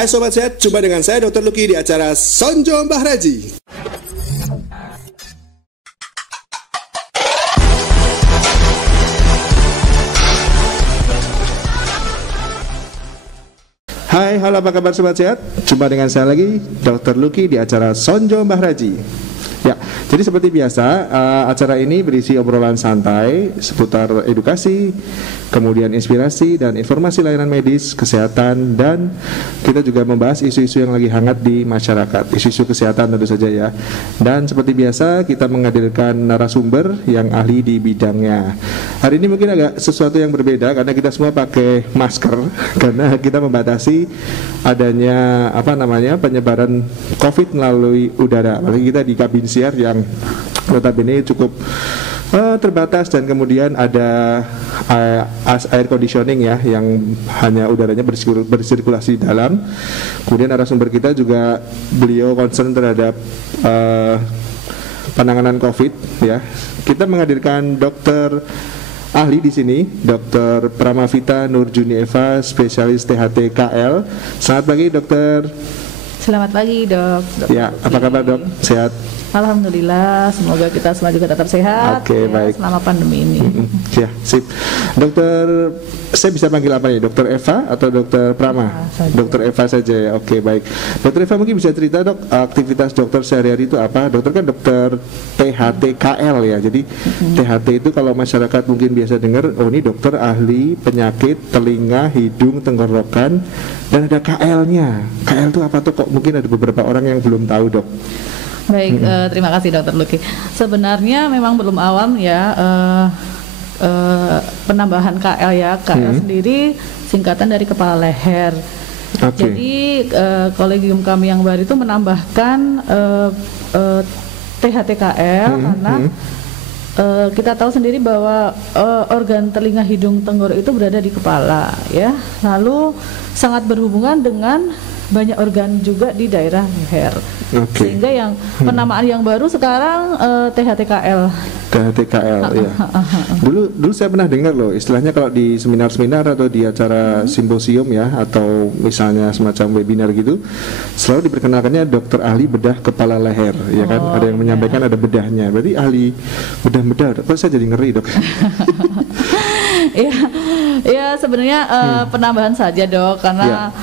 Hai Sobat Sehat, jumpa dengan saya Dr. Luki di acara Sonjo Mbah Raji. Hai, halo apa kabar Sobat Sehat? Jumpa dengan saya lagi, Dr. Luki di acara Sonjo Mbah Raji. Ya, jadi seperti biasa, acara ini berisi obrolan santai seputar edukasi, kemudian inspirasi dan informasi layanan medis, kesehatan, dan kita juga membahas isu-isu yang lagi hangat di masyarakat, isu-isu kesehatan tentu saja ya. Dan seperti biasa, kita menghadirkan narasumber yang ahli di bidangnya. Hari ini mungkin agak sesuatu yang berbeda karena kita semua pakai masker karena kita membatasi adanya penyebaran COVID melalui udara. Apalagi kita di kabin siar yang notabene cukup terbatas, dan kemudian ada air conditioning ya, yang hanya udaranya bersirkulasi dalam. Kemudian narasumber kita juga beliau concern terhadap penanganan COVID ya. Kita menghadirkan dokter ahli di sini, Dr. Pramavita Nurjuni Eva, spesialis THT KL. Selamat pagi dokter. Selamat pagi dok. Ya, apa kabar dok? Sehat? Alhamdulillah, semoga kita semua juga tetap sehat. Oke, baik. Selama pandemi ini. Ya, sip. Dokter, saya bisa panggil apa nih? Dokter Eva atau Dokter Prama? Dokter Eva saja ya. Oke, baik. Dokter Eva mungkin bisa cerita dok, aktivitas dokter sehari-hari itu apa? Dokter kan dokter THT KL ya. Jadi THT itu kalau masyarakat mungkin biasa dengar, oh ini dokter ahli penyakit telinga, hidung, tenggorokan, dan ada KL-nya. KL itu apa tuh? Kok mungkin ada beberapa orang yang belum tahu dok. Baik, terima kasih Dokter Luki. Sebenarnya memang belum awam ya penambahan KL ya. KL sendiri singkatan dari kepala leher. Jadi kolegium kami yang baru itu menambahkan THT KL karena kita tahu sendiri bahwa organ telinga, hidung, tenggorok itu berada di kepala ya. Lalu sangat berhubungan dengan banyak organ juga di daerah leher. Sehingga yang penamaan yang baru sekarang THTKL. THTKL ya. Dulu saya pernah dengar loh, istilahnya kalau di seminar-seminar atau di acara simposium ya, atau misalnya semacam webinar gitu, selalu diperkenalkannya dokter ahli bedah kepala leher ya kan. Ada yang menyampaikan ada bedahnya. Berarti ahli bedah-bedah. Kok saya jadi ngeri dok? Ya sebenarnya penambahan saja dok, karena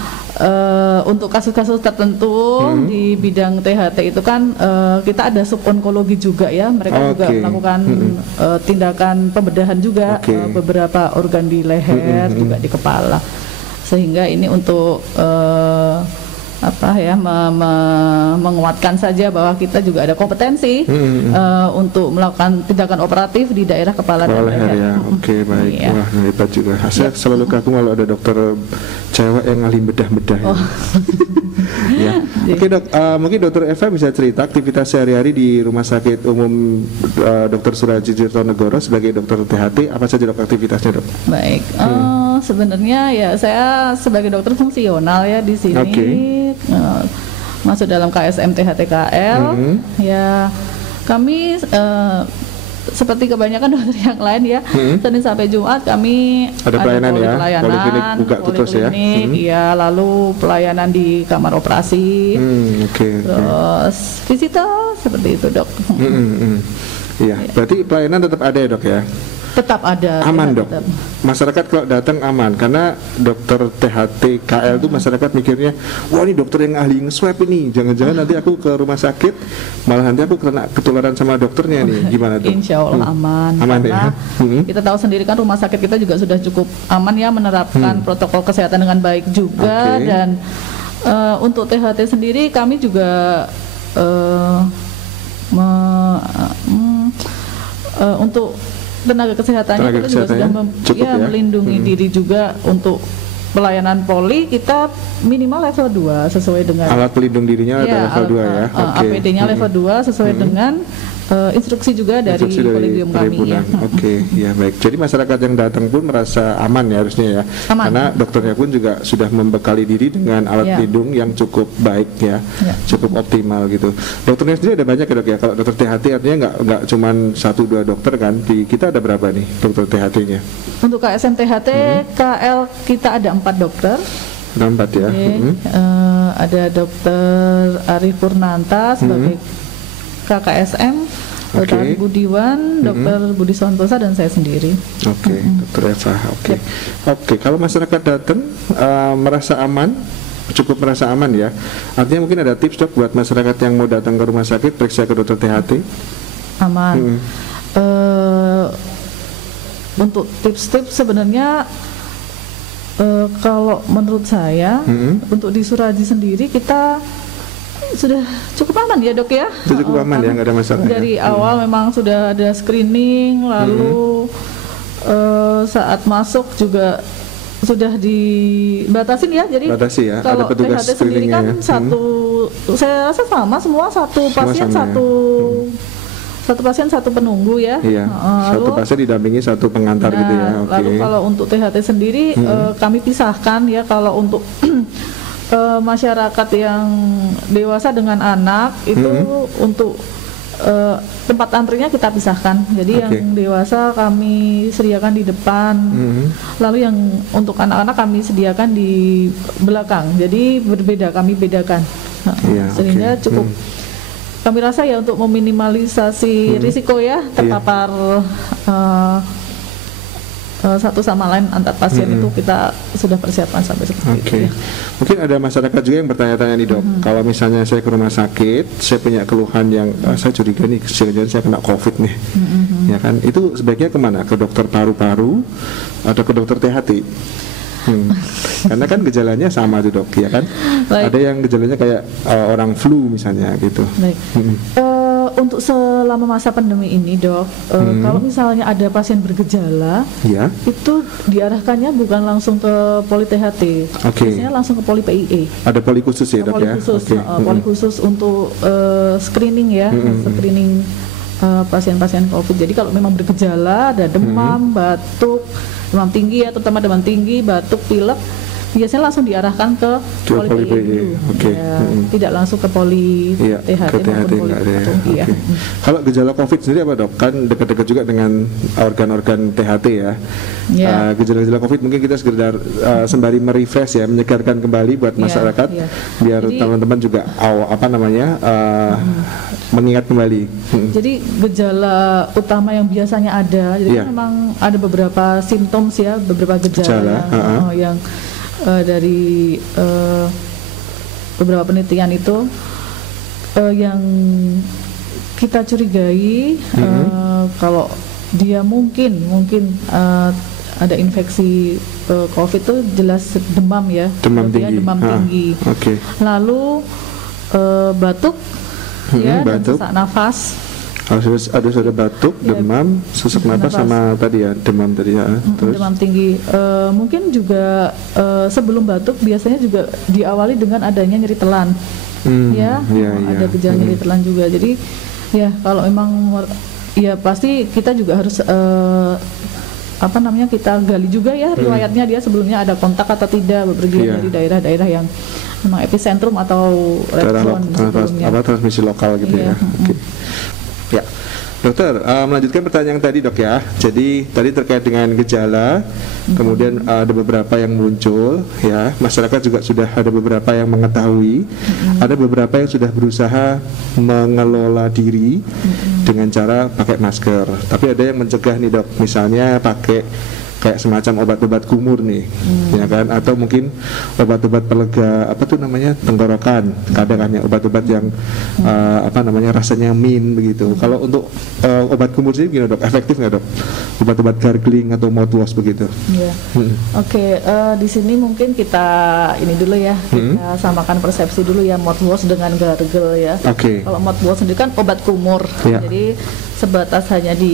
untuk kasus-kasus tertentu di bidang THT itu kan kita ada subonkologi juga ya, mereka juga melakukan tindakan pembedahan juga beberapa organ di leher juga di kepala, sehingga ini untuk menguatkan saja bahwa kita juga ada kompetensi untuk melakukan tindakan operatif di daerah kepala dan leher ya. Oke, baik. Ya. Wah, hebat juga. Saya selalu kagum kalau ada dokter cewek yang ahli bedah-bedah ya. Oke dok, mungkin dokter Eva bisa cerita aktivitas sehari-hari di Rumah Sakit Umum Dr. Suraji Tirtonegoro sebagai dokter THT, apa saja dok aktivitasnya dok? Baik, sebenarnya ya saya sebagai dokter fungsional ya di sini, masuk dalam KSM THT-KL. Ya kami seperti kebanyakan dokter yang lain ya, Senin sampai Jumat kami ada pelayanan ya, poliklinik buka terus ya. Ya, lalu pelayanan di kamar operasi, terus visitor seperti itu dok. Iya, berarti pelayanan tetap ada ya dok ya? Tetap ada. Aman dok? Masyarakat kalau datang aman, karena dokter THT KL itu masyarakat mikirnya, wah ini dokter yang ahli nge-swab ini, jangan-jangan nanti aku ke rumah sakit malah nanti aku kena ketularan sama dokternya nih, gimana dok? Insya Allah aman. Aman ya? Kita tahu sendiri kan rumah sakit kita juga sudah cukup aman ya, menerapkan protokol kesehatan dengan baik juga. Dan untuk THT sendiri kami juga untuk tenaga kesehatannya kita juga sudah melindungi diri juga. Untuk pelayanan poli kita minimal level 2 sesuai dengan alat pelindung dirinya ada level 2 ya. APD-nya level 2 sesuai dengan instruksi juga dari kolegium kami ya. Ya baik. Jadi masyarakat yang datang pun merasa aman ya harusnya ya. Karena dokternya pun juga sudah membekali diri dengan alat pelindung yang cukup baik ya, cukup optimal gitu. Dokternya sendiri ada banyak ya dok ya. Kalau dokter THT artinya nggak cuma 1-2 dokter kan. Di kita ada berapa nih dokter THT-nya? Untuk KSM THT KL kita ada 4 dokter. Ada 4 ya. Ada Dokter Arif Purnanta sebagai KKSM, Dokter Arif Budiwan, Dokter Budi Santosa, dan saya sendiri. Dokter Eva. Oke. Kalau masyarakat datang merasa aman, cukup merasa aman ya. Artinya mungkin ada tips dok buat masyarakat yang mau datang ke rumah sakit periksa ke dokter THT. Aman. Untuk tips-tips sebenarnya kalau menurut saya untuk di Suraji sendiri kita sudah cukup aman ya dok ya. Sudah cukup aman ya, nggak ada masalah. Dari awal memang sudah ada screening, lalu saat masuk juga sudah dibatasin ya. Jadi ya, kalau ada petugas THT sendiri kan saya rasa sama semua, satu pasien satu pasien satu penunggu ya. Satu pasien didampingi satu pengantar gitu ya. Lalu kalau untuk THT sendiri kami pisahkan ya. Kalau untuk masyarakat yang dewasa dengan anak itu untuk tempat antrinya kita pisahkan. Jadi yang dewasa kami sediakan di depan, lalu yang untuk anak-anak kami sediakan di belakang. Jadi berbeda, kami bedakan. Sehingga cukup kami rasa ya untuk meminimalisasi risiko ya terpapar satu sama lain antar pasien itu kita sudah persiapkan sampai seperti itu ya. Mungkin ada masyarakat juga yang bertanya-tanya nih dok, kalau misalnya saya ke rumah sakit, saya punya keluhan yang saya curiga nih, jangan-jangan saya kena COVID nih, ya kan? Itu sebaiknya kemana? Ke dokter paru-paru atau ke dokter THT? Karena kan gejalanya sama tuh dok, ya kan? Ada yang gejalanya kayak orang flu misalnya gitu. Untuk selama masa pandemi ini dok, kalau misalnya ada pasien bergejala, itu diarahkannya bukan langsung ke poli THT, biasanya langsung ke poli PIE. Ada poli khusus ya dok ya? Poli khusus untuk screening ya, screening pasien-pasien COVID. Jadi kalau memang bergejala, ada demam, batuk, demam tinggi ya, terutama demam tinggi, batuk, pilek, biasanya langsung diarahkan ke poli PIE. Tidak langsung ke poli THT maupun poli PIE. Kalau gejala COVID sendiri apa dok? Kan dekat-dekat juga dengan organ-organ THT ya. Gejala-gejala COVID mungkin kita sekedar sembari merefresh ya, menyegarkan kembali buat masyarakat, biar teman-teman juga mengingat kembali. Jadi gejala utama yang biasanya ada, jadi memang ada beberapa simptoms ya, beberapa gejala yang dari beberapa penelitian itu yang kita curigai kalau dia mungkin ada infeksi COVID itu jelas demam ya, demam tinggi. Lalu batuk dan sesak nafas. Ada batuk, demam, sesak napas sama tadi ya, demam tadi ya. Terus demam tinggi. Mungkin juga sebelum batuk biasanya juga diawali dengan adanya nyeri telan. Ada gejala nyeri telan juga. Jadi ya kalau memang ya pasti kita juga harus kita gali juga ya riwayatnya, dia sebelumnya ada kontak atau tidak bepergian dari daerah-daerah yang memang epicentrum atau red zone sebelumnya. Transmisi lokal gitu ya. Ya, dokter, melanjutkan pertanyaan tadi dok ya. Jadi tadi terkait dengan gejala, kemudian ada beberapa yang muncul ya. Masyarakat juga sudah ada beberapa yang mengetahui, ada beberapa yang sudah berusaha mengelola diri dengan cara pakai masker. Tapi ada yang mencegah nih dok, misalnya pakai kayak semacam obat-obat kumur nih, ya kan? Atau mungkin obat-obat pelega tenggorokan, kadang kan ya obat-obat yang rasanya min begitu. Kalau untuk obat kumur sih gimana dok? Efektif nggak dok? Obat-obat gargling atau mouthwash begitu? Di sini mungkin kita ini dulu ya, kita samakan persepsi dulu ya, mouthwash dengan gargle ya. Kalau mouthwash sendiri kan obat kumur, jadi sebatas hanya di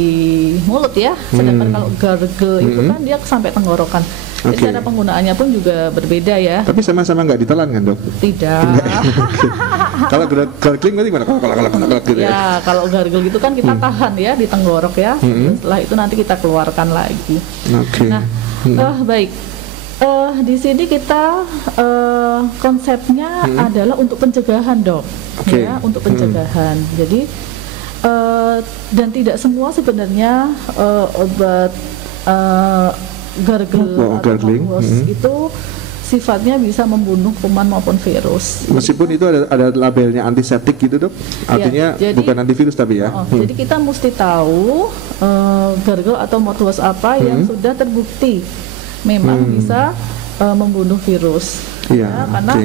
mulut ya, sedangkan kalau gargle itu kan dia sampai tenggorokan. Jadi cara penggunaannya pun juga berbeda ya. Tapi sama-sama nggak ditelan kan dok? Tidak. Kalau gargling berarti gimana? Kalau gitu ya, kalau gargle gitu kan kita tahan ya di tenggorok ya. Setelah itu nanti kita keluarkan lagi. Baik. Di sini kita konsepnya adalah untuk pencegahan dok. Ya, untuk pencegahan. Jadi dan tidak semua sebenarnya obat gargle atau mouthwash itu sifatnya bisa membunuh kuman maupun virus. Meskipun itu ada labelnya antiseptik gitu dok, artinya jadi, bukan antivirus tapi ya. Jadi kita mesti tahu gargle atau mouthwash apa yang sudah terbukti memang bisa membunuh virus. Iya, karena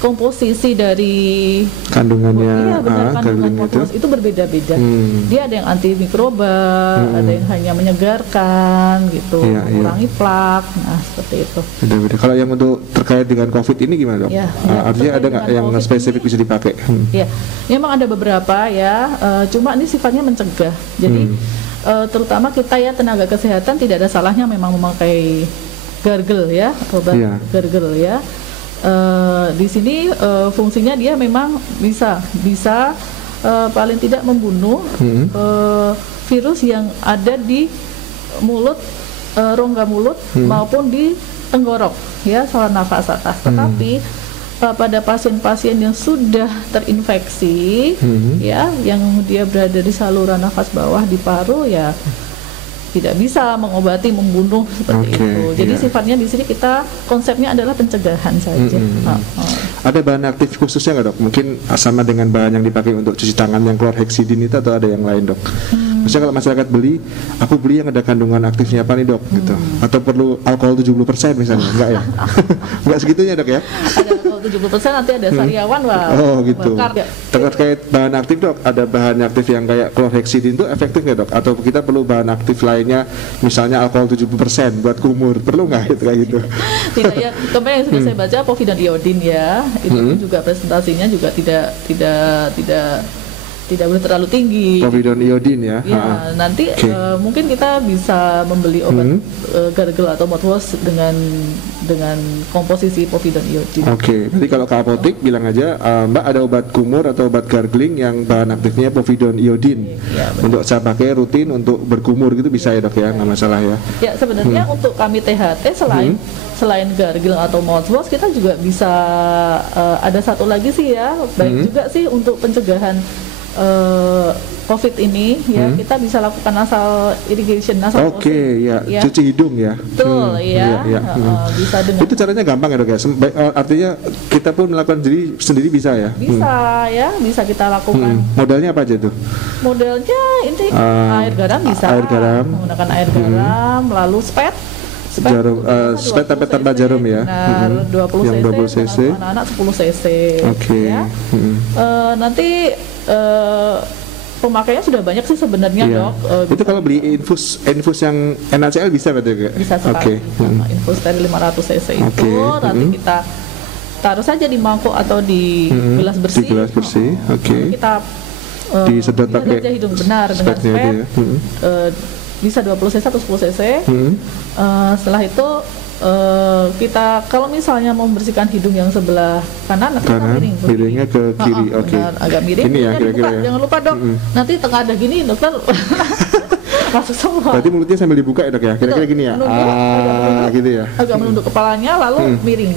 komposisi dari kandungannya kandungan mouthwash itu berbeda-beda. Dia ada yang antimikroba, ada yang hanya menyegarkan gitu, mengurangi plak. Nah, seperti itu. Beda-beda. Kalau yang untuk terkait dengan COVID ini gimana dok? Artinya ada nggak yang spesifik bisa dipakai? Iya, memang ada beberapa ya. Cuma ini sifatnya mencegah. Jadi terutama kita ya tenaga kesehatan tidak ada salahnya memang memakai gargle ya, obat gargle ya. Di sini fungsinya dia memang bisa paling tidak membunuh virus yang ada di mulut, rongga mulut maupun di tenggorok ya, saluran nafas atas. Tetapi pada pasien-pasien yang sudah terinfeksi ya, yang dia berada di saluran nafas bawah di paru ya tidak bisa mengobati, membunuh seperti itu. Jadi sifatnya di sini kita konsepnya adalah pencegahan saja. Ada bahan aktif khususnya nggak dok? Mungkin sama dengan bahan yang dipakai untuk cuci tangan yang chlorhexidine itu, atau ada yang lain dok? Maksudnya kalau masyarakat beli, aku beli yang ada kandungan aktifnya apa nih dok? Gitu. Atau perlu alkohol 70% misalnya? Enggak ya? Enggak segitunya dok ya? Ada alkohol 70%, nanti ada sariawan wah. Oh gitu. Terkait bahan aktif dok, ada bahan aktif yang kayak chlorhexidine itu efektif nggak dok? Atau kita perlu bahan aktif lainnya, misalnya alkohol 70% buat kumur, perlu nggak itu kayak gitu? Tidak ya, kemarin yang sudah saya baca povidone iodine ya, itu juga presentasinya juga tidak boleh terlalu tinggi. Povidone iodine ya. Ya, nanti mungkin kita bisa membeli obat gargle atau mouthwash dengan komposisi povidone iodine. Berarti kalau ke apotek bilang aja, Mbak ada obat kumur atau obat gargling yang bahan aktifnya povidone iodine. Untuk saya pakai rutin untuk berkumur gitu bisa ya dok ya, nggak masalah ya. Ya sebenarnya untuk kami THT selain gargle atau mouthwash, kita juga bisa ada satu lagi sih ya, baik juga sih untuk pencegahan COVID ini ya, kita bisa lakukan nasal irrigation, nasal ya, cuci hidung ya. Betul bisa dengan itu caranya gampang ya dok ya. Artinya kita pun melakukan sendiri bisa ya. Bisa kita lakukan. Modelnya apa aja tuh? Modelnya ini air garam bisa. Menggunakan air garam, lalu spet tapi tanpa jarum ya. 20 cc. Anak-anak 10 cc. Ya. Nanti pemakainya sudah banyak sih sebenarnya dok. Itu kalau beli infus yang NaCl bisa berarti? Bisa sekali. Infus dari 500 cc itu nanti kita taruh saja di mangkok atau di gelas bersih. Di gelas bersih. Kita disedot pakai hidung benar dengan spet. Bisa 20 cc atau 10 cc. Setelah itu kita kalau misalnya mau membersihkan hidung yang sebelah kanan miringnya ke kiri. Agak miring ini ya kira-kira ya. Jangan lupa dok, nanti tengah ada gini dokter masuk semua. Berarti mulutnya sambil dibuka ya dok ya, kira-kira gini ya. Gitu ya. Agak menunduk kepalanya lalu miring.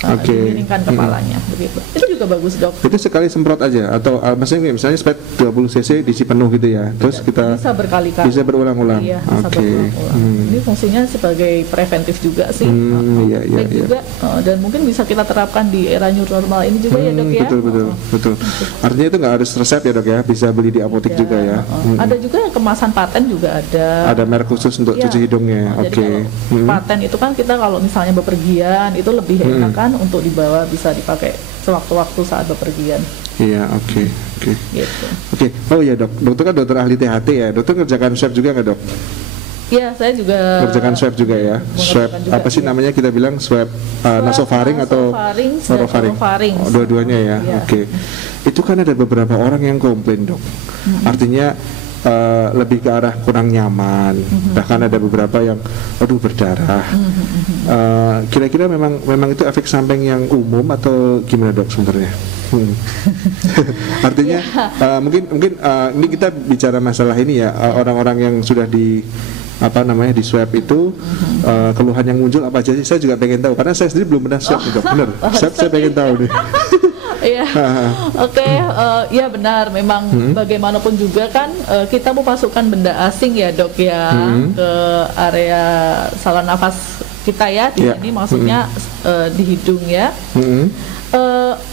Dimiringkan kepalanya begitu. Itu juga bagus dok. Itu sekali semprot aja atau maksudnya misalnya spet 20 cc diisi penuh gitu ya. Terus kita bisa berkali-kali. Bisa berulang-ulang. Iya, ini fungsinya sebagai preventif juga sih. Juga dan mungkin bisa kita terapkan di era new normal ini juga ya dok ya. Betul. Artinya itu nggak harus resep ya dok ya, bisa beli di apotek juga ya. Ada juga yang kemasan paten juga ada. Ada merek khusus untuk cuci hidungnya. Paten itu kan kita kalau misalnya bepergian itu lebih enak kan untuk dibawa, bisa dipakai sewaktu-waktu saat bepergian. Iya, oke. Gitu. Oh ya dok, dokter kan dokter ahli THT ya. Dokter ngerjakan swab juga nggak dok? Iya, saya juga ngerjakan swab juga ya. Swab juga, apa sih namanya kita bilang swab nasofaring atau orofaring? Dua-duanya ya. Itu kan ada beberapa orang yang komplain dok. Artinya lebih ke arah kurang nyaman, bahkan ada beberapa yang berdarah. Kira-kira memang itu efek samping yang umum atau gimana dok sebenarnya? Artinya mungkin ini kita bicara masalah ini ya, orang-orang yang sudah di swab itu keluhan yang muncul apa aja sih? Saya juga pengen tahu karena saya sendiri belum pernah swab dok. Bener, saya pengen tahu nih. Iya, ya benar. Memang bagaimanapun juga kan kita memasukkan benda asing ya dok ya ke area saluran nafas kita ya, ini maksudnya di hidung ya.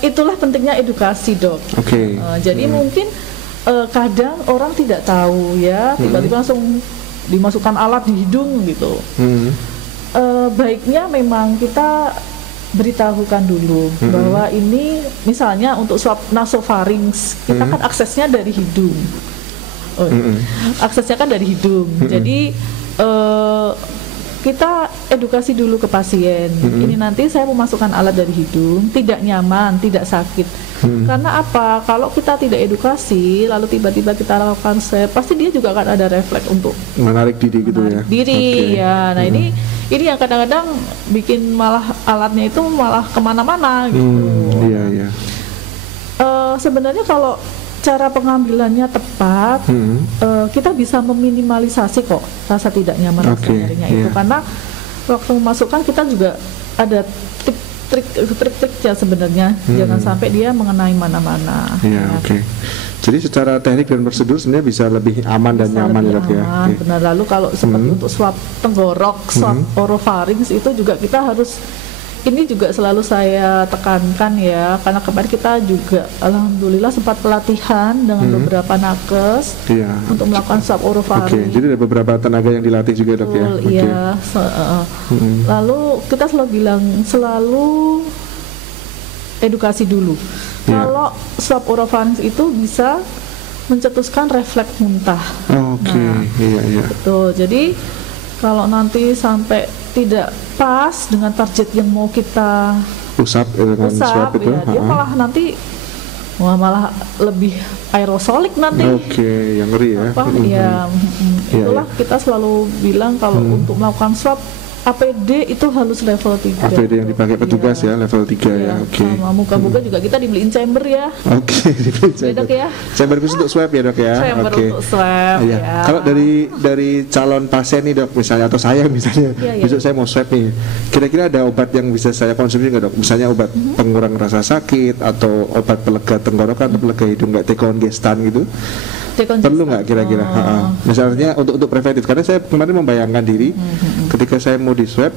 Itulah pentingnya edukasi, Dok. Jadi mungkin kadang orang tidak tahu ya, tiba-tiba langsung dimasukkan alat di hidung gitu. Baiknya memang kita beritahukan dulu bahwa ini misalnya untuk swab nasofaring, kita kan aksesnya dari hidung. Aksesnya kan dari hidung. Jadi kita edukasi dulu ke pasien. Ini nanti saya memasukkan alat dari hidung, tidak nyaman, tidak sakit. Karena apa? Kalau kita tidak edukasi, lalu tiba-tiba kita lakukan swab, pasti dia juga akan ada refleks untuk menarik diri gitu ya. Ya. Nah ini yang kadang-kadang bikin malah alatnya itu malah kemana-mana gitu. Sebenarnya kalau cara pengambilannya tepat, kita bisa meminimalisasi kok rasa tidak nyaman rasa nyerinya itu, karena waktu memasukkan kita juga ada trik-trik ya sebenarnya, jangan sampai dia mengenai mana-mana. Jadi secara teknik dan prosedur sebenarnya bisa lebih aman dan nyaman ya, Dok ya. Benar. Lalu kalau seperti untuk swab tenggorok, swab orofarinx itu juga kita harus, ini juga selalu saya tekankan ya, karena kemarin kita juga alhamdulillah sempat pelatihan dengan beberapa nakes untuk melakukan swab orofaring. Jadi ada beberapa tenaga yang dilatih juga, Dok ya. Lalu kita selalu bilang, selalu edukasi dulu. Kalau swab orofarinx itu bisa mencetuskan refleks muntah. Betul. Jadi kalau nanti sampai tidak pas dengan target yang mau kita usap swab itu, dia malah nanti malah lebih aerosolik nanti. Yang ngeri ya. Itulah kita selalu bilang kalau untuk melakukan swab APD itu harus level 3. APD yang dipakai petugas ya, level 3 ya. Sama muka-muka juga kita dibeliin chamber ya. Dibeliin chamber. Dok ya. Chamber khusus untuk swab ya, Dok ya. Chamber untuk swab ya. Kalau dari calon pasien nih, Dok, misalnya, atau saya misalnya, besok saya mau swab nih. Kira-kira ada obat yang bisa saya konsumsi nggak, Dok? Misalnya obat pengurang rasa sakit atau obat pelega tenggorokan atau pelega hidung, nggak dekongestan gitu? Perlu nggak kira-kira? Misalnya untuk preventif, karena saya kemarin membayangkan diri ketika saya mau di swab,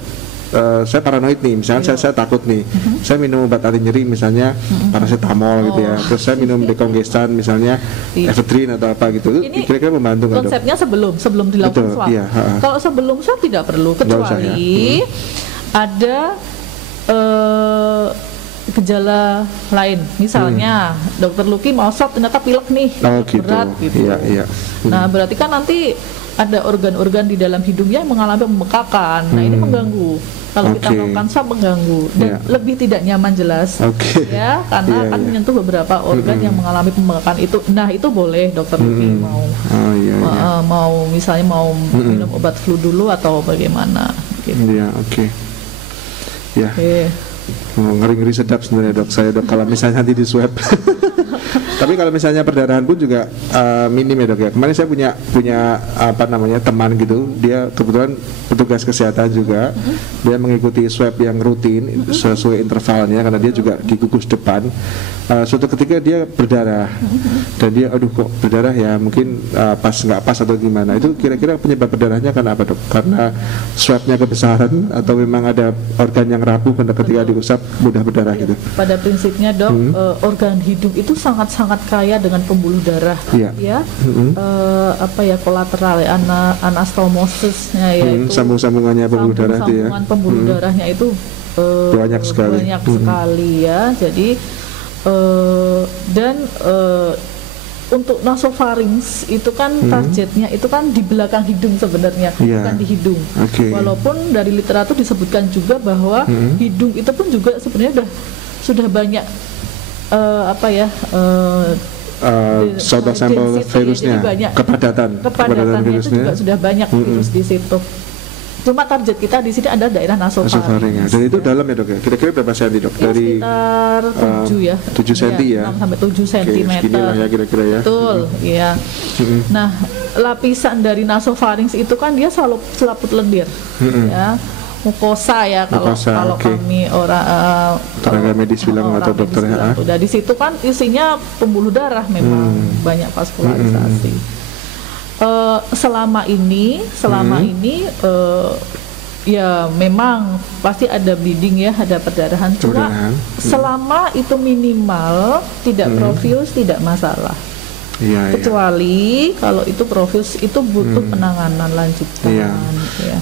saya paranoid nih, misalnya saya takut nih, saya minum obat anti nyeri misalnya paracetamol gitu ya, terus saya minum dekongestan misalnya Ephedrine atau apa gitu, itu kira-kira membantu nggak, Dok? Konsepnya sebelum dilakukan swab. Kalau sebelum swab tidak perlu, kecuali ada gejala lain, misalnya Dokter Luki mau swab ternyata pilek nih, berat gitu. Nah berarti kan nanti ada organ-organ di dalam hidungnya yang mengalami pembekakan. Nah ini mengganggu. Kalau kita melakukan swab mengganggu dan lebih tidak nyaman jelas, ya, karena akan menyentuh beberapa organ yang mengalami pembekakan itu. Nah itu boleh Dokter Luki mau misalnya mau minum obat flu dulu atau bagaimana? Gitu. Ngeri-ngeri sedap sebenarnya, Dok, saya, Dok, kalau misalnya nanti di swab. Tapi kalau misalnya perdarahan pun juga minim ya, Dok ya. Kemarin saya punya teman gitu, dia kebetulan petugas kesehatan juga, dia mengikuti swab yang rutin sesuai intervalnya karena dia juga di gugus depan. Suatu ketika dia berdarah dan dia kok berdarah ya, mungkin nggak pas atau gimana. Itu kira-kira penyebab berdarahnya karena apa, Dok? Karena swabnya kebesaran atau memang ada organ yang rapuh ketika diusap mudah berdarah gitu? Pada prinsipnya, Dok, organ hidung itu sangat-sangat kaya dengan pembuluh darah, kolateral ya, anastomosisnya ya, itu sambung-sambungannya pembuluh darah itu ya. Pembuluh darahnya itu banyak sekali ya. Jadi untuk nasofarinx itu kan targetnya itu kan di belakang hidung sebenarnya, bukan di hidung. Walaupun dari literatur disebutkan juga bahwa hidung itu pun juga sebenarnya sudah banyak sampel virusnya, kepadatan itu juga sudah banyak virus di situ. Cuma target kita di sini ada daerah nasofaring. Dan itu dalam ya, Dok ya? Kira-kira berapa senti, Dok? Dari sekitar 7 ya. 7 senti ya? 6 sampai 7 cm. Seginilah ya kira-kira ya. Betul, iya. Nah, lapisan dari nasofaring itu kan dia selaput lendir. Ya. Mukosa ya kalau kami tenaga medis bilang atau dokter ya. Udah di situ kan isinya pembuluh darah, memang banyak vaskularisasi. Selama ini ya memang pasti ada bleeding ya, ada perdarahan. Cuma selama itu minimal, tidak profuse, tidak masalah. Kecuali kalau itu profuse, itu butuh penanganan lanjutan. Ya.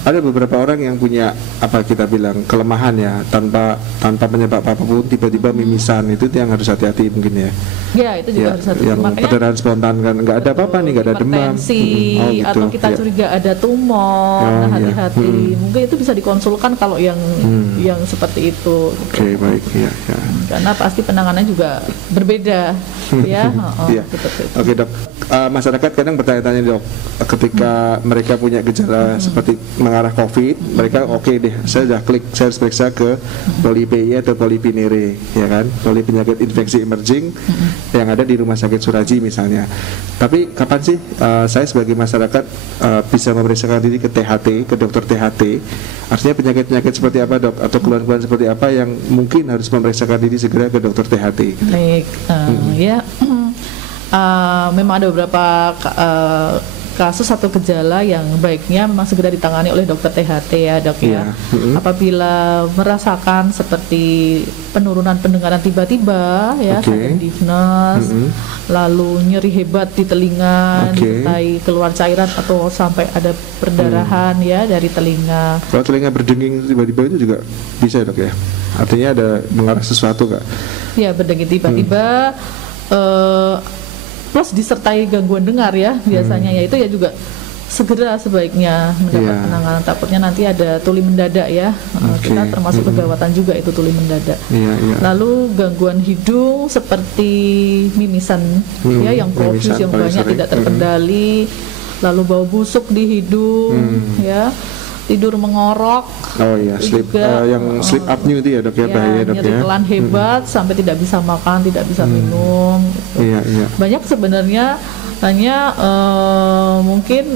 Ada beberapa orang yang punya apa kita bilang kelemahan ya, tanpa penyebab apapun tiba-tiba mimisan, itu yang harus hati-hati mungkin ya. Ya itu juga harus hati-hati. Yang perdarahan spontan kan nggak ada apa-apa nih, nggak ada demam. Gitu. Atau kita curiga ada tumor, nah hati-hati. Mungkin itu bisa dikonsulkan kalau yang seperti itu. Oke, baik ya. Karena pasti penanganannya juga berbeda ya. Oke dok, masyarakat kadang bertanya-tanya dok, ketika mereka punya gejala seperti mengarah COVID, mereka oke deh, saya sudah klik, saya harus periksa ke poli-PI atau poli-Pinere, ya kan, poli penyakit infeksi emerging yang ada di Rumah Sakit Suraji misalnya. Tapi kapan sih saya sebagai masyarakat bisa memeriksakan diri ke THT, ke dokter THT? Artinya penyakit-penyakit seperti apa dok, atau keluhan-keluhan seperti apa yang mungkin harus memeriksakan diri segera ke dokter THT? Baik, ya. Memang ada beberapa kasus atau gejala yang baiknya memang segera ditangani oleh dokter THT ya dok ya. Apabila merasakan seperti penurunan pendengaran tiba-tiba ya, sudden deafness, lalu nyeri hebat di telinga, disertai keluar cairan atau sampai ada perdarahan ya dari telinga. Kalau telinga berdenging tiba-tiba itu juga bisa dok ya? Artinya ada mengarah sesuatu kak? Ya, berdenging tiba-tiba. Plus disertai gangguan dengar ya biasanya ya, itu ya juga segera sebaiknya mendapat penanganan. Takutnya nanti ada tuli mendadak ya. Kita termasuk kegawatan juga itu tuli mendadak. Lalu gangguan hidung seperti mimisan ya, yang profuse yang banyak tidak terkendali, lalu bau busuk di hidung ya, tidur mengorok. Yang sleep apnea itu ya dok ya, bahaya dok ya. Nyeri telan hebat sampai tidak bisa makan, tidak bisa minum. Gitu. Banyak sebenarnya, hanya mungkin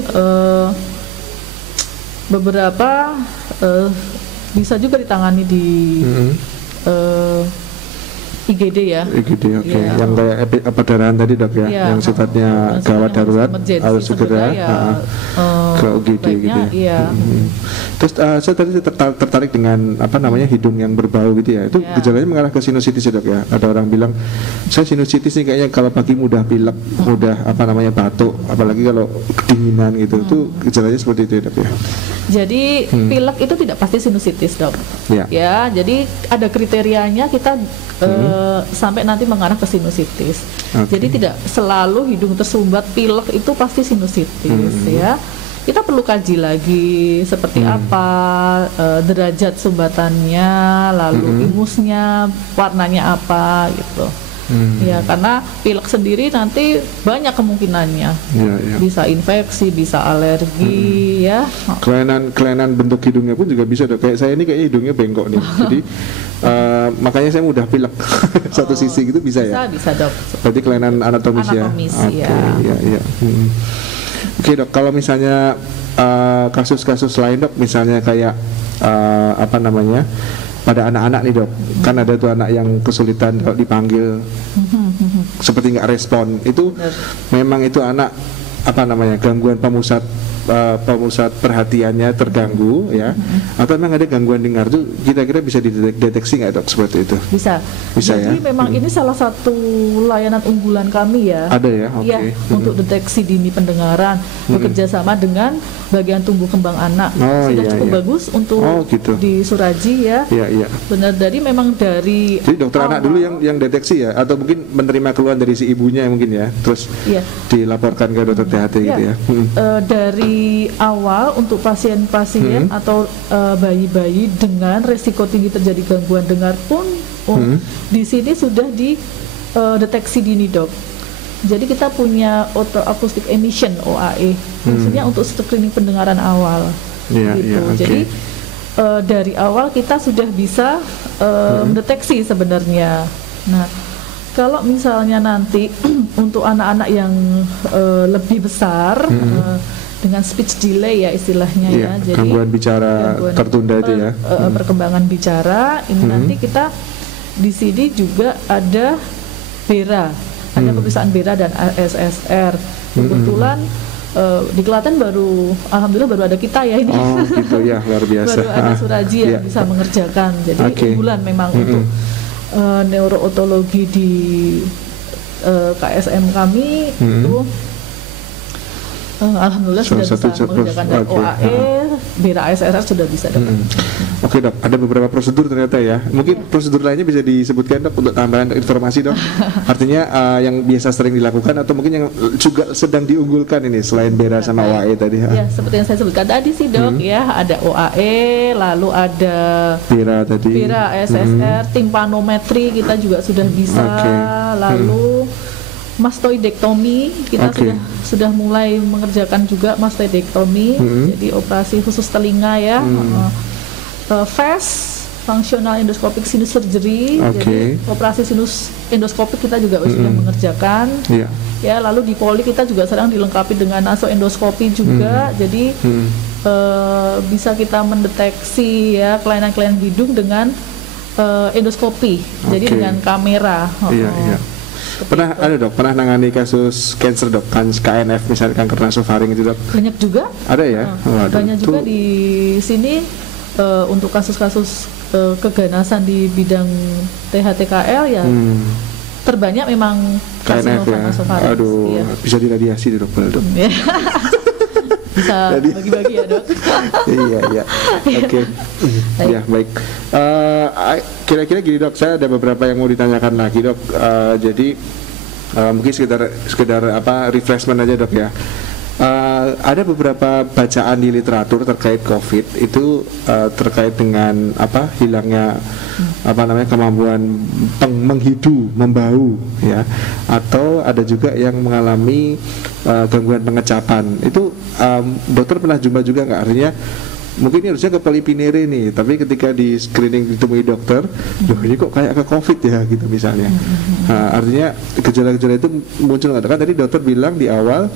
beberapa bisa juga ditangani di IGD ya. IGD yang kayak perdarahan tadi dok ya, yang sifatnya gawat darurat harus segera ke UGD gitu ya. Terus saya tadi tertarik dengan apa namanya hidung yang berbau gitu ya. Itu gejalanya mengarah ke sinusitis ya dok ya. Ada orang bilang saya sinusitis nih kayaknya kalau pagi mudah pilek, mudah apa namanya batuk, apalagi kalau kedinginan gitu. Itu gejalanya seperti itu ya dok ya. Jadi pilek itu tidak pasti sinusitis dok. Ya, jadi ada kriterianya kita sampai nanti mengarah ke sinusitis. Jadi tidak selalu hidung tersumbat pilek itu pasti sinusitis ya. Kita perlu kaji lagi seperti apa derajat sumbatannya, lalu ingus-nya warnanya apa gitu. Ya, karena pilek sendiri nanti banyak kemungkinannya. Bisa infeksi, bisa alergi ya. Kelainan bentuk hidungnya pun juga bisa dok. Kayak saya ini kayaknya hidungnya bengkok nih. Jadi makanya saya mudah pilek satu sisi gitu bisa ya. Bisa dok. Berarti kelainan anatomis ya. Oke dok, kalau misalnya kasus-kasus lain dok, misalnya kayak apa namanya pada anak-anak nih dok, kan ada tuh anak yang kesulitan kalau dipanggil seperti nggak respon, itu memang itu anak apa namanya gangguan pemusat perhatiannya terganggu ya, atau memang ada gangguan dengar tuh kira-kira bisa dideteksi nggak dok seperti itu? Bisa jadi ya? Memang ini salah satu layanan unggulan kami ya. Ada ya, untuk deteksi dini pendengaran, bekerja sama dengan bagian tumbuh kembang anak. Sudah cukup bagus untuk di Suraji ya. Benar, jadi memang dari jadi dokter anak dulu yang deteksi ya, atau mungkin menerima keluhan dari si ibunya mungkin ya, terus dilaporkan ke dokter THT gitu ya. Dari awal untuk pasien-pasien atau bayi-bayi dengan resiko tinggi terjadi gangguan dengar pun di sini sudah dideteksi dini dok. Jadi kita punya auto acoustic emission OAE, maksudnya untuk screening pendengaran awal. Jadi dari awal kita sudah bisa mendeteksi sebenarnya. Nah, kalau misalnya nanti untuk anak-anak yang lebih besar dengan speech delay ya istilahnya ya, jadi gangguan bicara tertunda itu ya, perkembangan bicara ini nanti kita di sini juga ada BERA, ada pemeriksaan BERA dan ASSR. Kebetulan di Klaten alhamdulillah baru ada kita ya ini. Oh gitu ya, luar biasa. Baru ada Suraji yang bisa mengerjakan. Jadi unggulan memang untuk neurootologi di KSM kami itu alhamdulillah sudah bisa mengerjakan dan OAE, BIRA ASRR sudah bisa dapat. Oke dok, ada beberapa prosedur ternyata ya. Mungkin prosedur lainnya bisa disebutkan dok untuk tambahan informasi dok. Artinya yang biasa sering dilakukan atau mungkin yang juga sedang diunggulkan ini selain BIRA sama OAE tadi. Ya seperti yang saya sebutkan tadi sih dok ya, ada OAE, lalu ada BIRA tadi. BIRA ASRR, timpanometri kita juga sudah bisa, lalu mastoidektomi kita sudah mulai mengerjakan juga mastoidektomi, jadi operasi khusus telinga ya. FES, functional endoscopic sinus surgery, jadi operasi sinus endoskopik kita juga sudah mengerjakan. Ya, lalu di poli kita juga sedang dilengkapi dengan nasoendoskopi juga, jadi bisa kita mendeteksi ya kelainan-kelainan hidung dengan endoskopi, jadi dengan kamera. Pernah ada dok, pernah nangani kasus cancer dok, kan KNF misalnya kanker nasofaring itu dok? Banyak juga. Ada ya? Banyak juga di sini untuk kasus-kasus keganasan di bidang THTKL ya. Terbanyak memang KNF ya. Aduh, bisa diradiasi dok, dok. Bisa bagi-bagi ya dok. Iya. Oke. Ya baik. Kira-kira gini dok, saya ada beberapa yang mau ditanyakan lagi dok. Jadi mungkin sekedar refreshment aja dok ya. Ada beberapa bacaan di literatur terkait COVID itu terkait dengan hilangnya kemampuan menghidu, membau ya, atau ada juga yang mengalami gangguan pengecapan. Itu dokter pernah jumpa juga nggak? Artinya mungkin ini harusnya ke polipinere nih, tapi ketika di screening ditemui dokter, loh ini kok kayak ke COVID ya gitu misalnya. Artinya gejala-gejala itu muncul nggak? Kan tadi dokter bilang di awal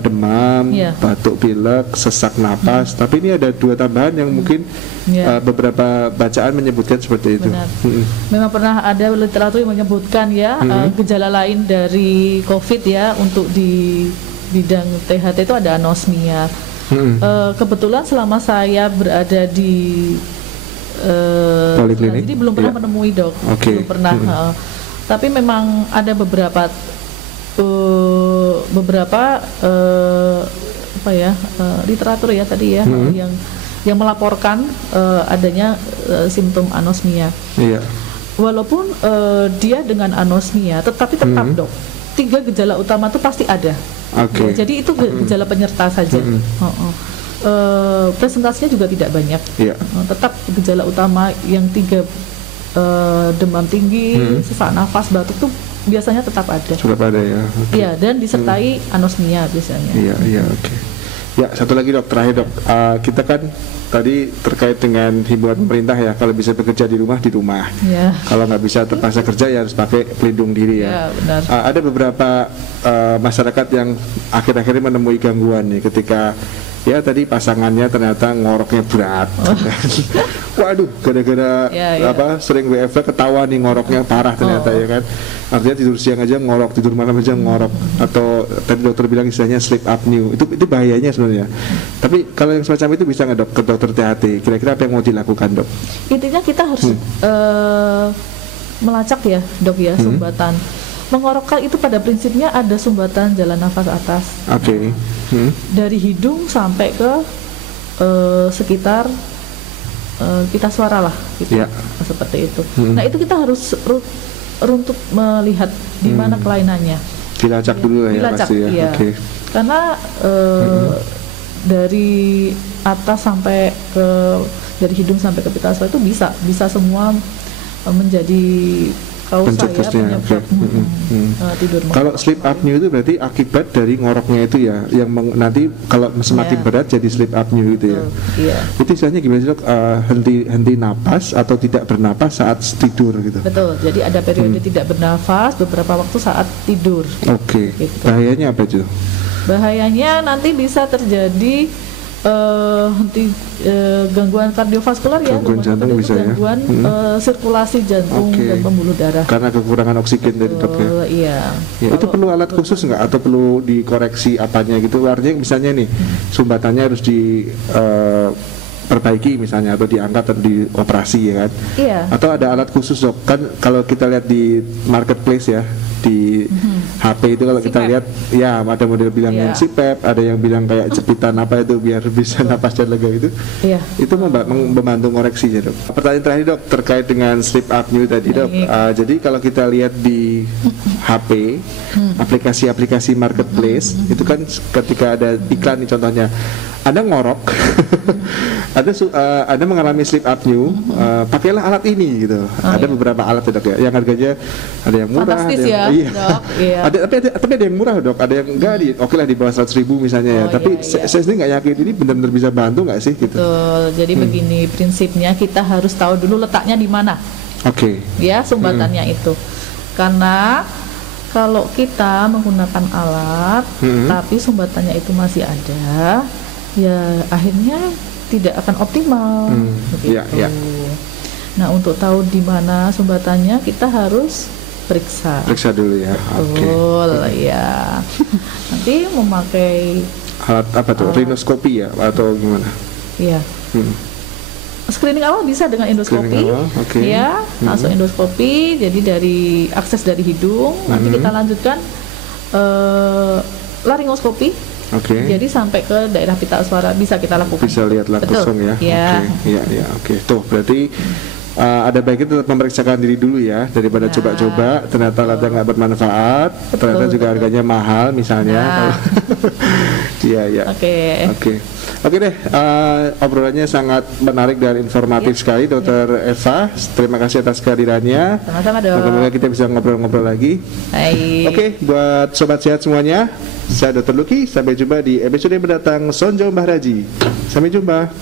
demam, batuk pilek, sesak napas, tapi ini ada 2 tambahan yang mungkin beberapa bacaan menyebutkan seperti itu. Memang pernah ada literatur yang menyebutkan ya gejala lain dari COVID ya, untuk di bidang THT itu ada anosmia. Kebetulan selama saya berada di poliklinik, jadi belum pernah menemui dok, belum pernah. Tapi memang ada beberapa literatur ya tadi ya yang melaporkan adanya simptom anosmia. Walaupun dia dengan anosmia, tetapi tetap dok 3 gejala utama itu pasti ada. Jadi itu gejala penyerta saja. Presentasinya juga tidak banyak. Tetap gejala utama yang 3 demam tinggi, sesak nafas, batuk itu biasanya tetap ada. Tetap ada ya. Iya, dan disertai anosmia biasanya. Iya. Ya, satu lagi dok, terakhir dok. Kita kan tadi terkait dengan himbauan pemerintah ya, kalau bisa bekerja di rumah, kalau nggak bisa terpaksa kerja ya harus pakai pelindung diri ya. Benar. Ada beberapa masyarakat yang akhir-akhir menemui gangguan nih ketika ya tadi pasangannya ternyata ngoroknya berat. Waduh, gara-gara sering WFH ketawa nih ngoroknya parah ternyata ya kan. Artinya tidur siang aja ngorok, tidur malam aja ngorok, atau tadi dokter bilang istilahnya sleep apnea. Itu bahayanya sebenarnya. Tapi kalau yang semacam itu bisa nggak dok ke dokter THT? Kira-kira apa yang mau dilakukan dok? Intinya kita harus melacak ya dok ya sumbatan. Mengorokkan itu pada prinsipnya ada sumbatan jalan nafas atas. Dari hidung sampai ke sekitar pita suara lah gitu. Seperti itu. Nah itu kita harus untuk melihat di mana kelainannya. Dilacak dulu ya pasti ya. Karena dari atas sampai ke dari hidung sampai ke pita suara itu bisa semua menjadi kausa ya penyebab tidur. Kalau sleep apnea itu berarti akibat dari ngoroknya itu ya, yang nanti kalau semakin berat jadi sleep apnea gitu ya. Itu istilahnya gimana sih dok? Henti napas atau tidak bernapas saat tidur gitu. Betul. Jadi ada periode tidak bernafas beberapa waktu saat tidur. Gitu. Bahayanya apa itu? Bahayanya nanti bisa terjadi henti gangguan kardiovaskular ya, Gangguan jantung itu bisa ya. gangguan sirkulasi jantung Oke. dan pembuluh darah. Karena kekurangan oksigen dari dok ya. Iya. Ya, itu perlu alat khusus nggak atau perlu dikoreksi apanya gitu? Artinya misalnya nih sumbatannya harus di perbaiki misalnya atau diangkat atau dioperasi ya kan? Iya. Atau ada alat khusus dok? Kan kalau kita lihat di marketplace ya di HP itu kalau kita CPAP. lihat ya ada model bilang yang Iya. CPAP, ada yang bilang kayak jepitan apa itu biar bisa napas dan lega itu. Iya. Itu membantu koreksi ya dok. Pertanyaan terakhir dok terkait dengan sleep apnea tadi dok. Baik. Jadi kalau kita lihat di HP aplikasi-aplikasi marketplace itu kan ketika ada iklan nih contohnya Anda ngorok Anda mengalami sleep apnea pakailah alat ini gitu. Ada beberapa alat ya dok ya yang harganya ada yang murah, Fantastis ada yang, ya, iya. dok. Iya. Tapi ada yang murah dok, ada yang enggak oke lah di bawah 100.000 misalnya ya. Oh, Tapi iya, iya. saya sendiri nggak yakin ini benar-benar bisa bantu nggak sih gitu. Betul. Jadi begini prinsipnya, kita harus tahu dulu letaknya di mana. Oke. Ya, sumbatannya itu. Karena kalau kita menggunakan alat tapi sumbatannya itu masih ada, ya akhirnya tidak akan optimal. Begitu. Ya, ya. Nah, untuk tahu di mana sumbatannya kita harus periksa. Periksa dulu ya. Oke. Betul, ya. Nanti memakai Alat apa tuh? Rhinoskopi ya atau gimana? ya screening awal bisa dengan endoskopi. Screening awal, oke. Ya, langsung endoskopi. Jadi dari akses dari hidung, nanti kita lanjutkan laringoskopi. Oke. Jadi sampai ke daerah pita suara bisa kita lakukan. Bisa lihat langsung ya. Ya. Oke. Ya, oke. Tuh, berarti ada baiknya tetap memeriksakan diri dulu ya daripada Nah. coba-coba ternyata alatnya nggak bermanfaat, ternyata juga betul. harganya mahal misalnya. Nah. Iya, iya. Oke. Oke deh, obrolannya sangat menarik dan informatif sekali, Dokter Eva. Terima kasih atas kehadirannya. Sama-sama, Dok. Moga-moga kita bisa ngobrol-ngobrol lagi. Baik. Oke, buat sobat sehat semuanya, saya Dr. Luki. Sampai jumpa di episode mendatang Sonjo Mbah Raji. Sampai jumpa.